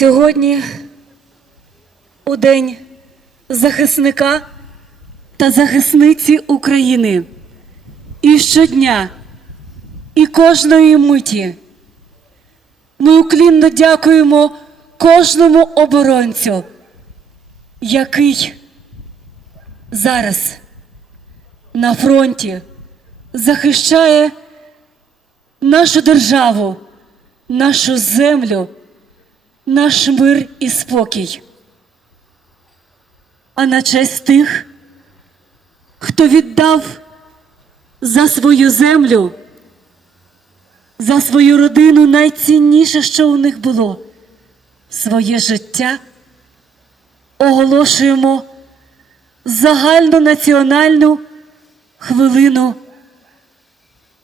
Сьогодні, у День захисника та захисниці України, і щодня, і кожної миті ми уклінно дякуємо кожному оборонцю, який зараз на фронті захищає нашу державу, нашу землю, наш мир і спокій. А на честь тих, хто віддав за свою землю, за свою родину найцінніше, що у них було своє життя, оголошуємо загальнонаціональну хвилину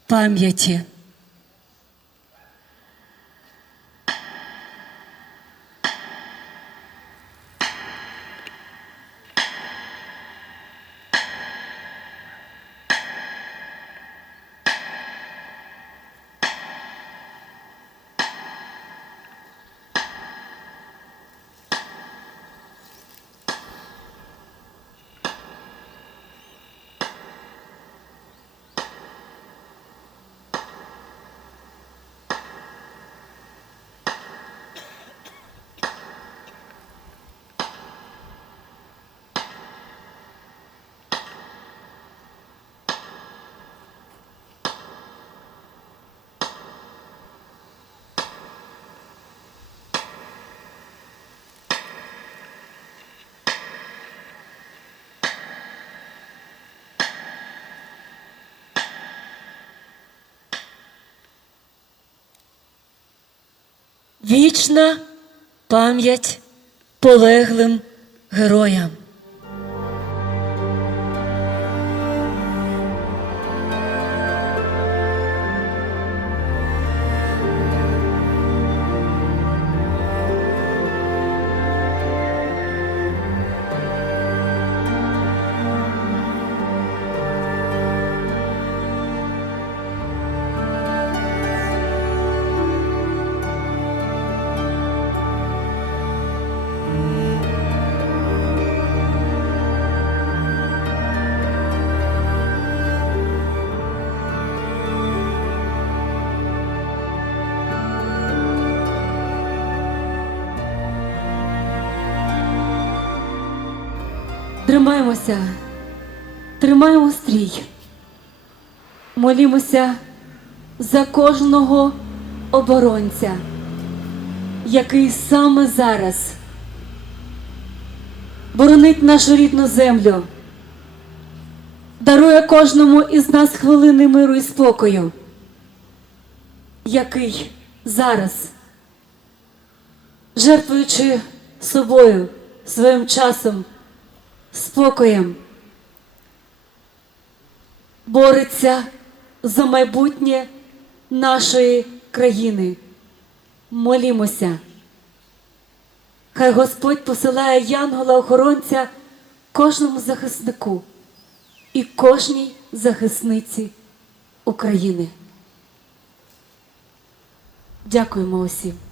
пам'яті. Вічна пам'ять полеглим героям. Тримаємося, тримаємо стрій, молімося за кожного оборонця, який саме зараз боронить нашу рідну землю, дарує кожному із нас хвилини миру і спокою, який зараз, жертвуючи собою, своїм часом спокоєм, бореться за майбутнє нашої країни. Молімося. Хай Господь посилає янгола-охоронця кожному захиснику і кожній захисниці України. Дякуємо усім.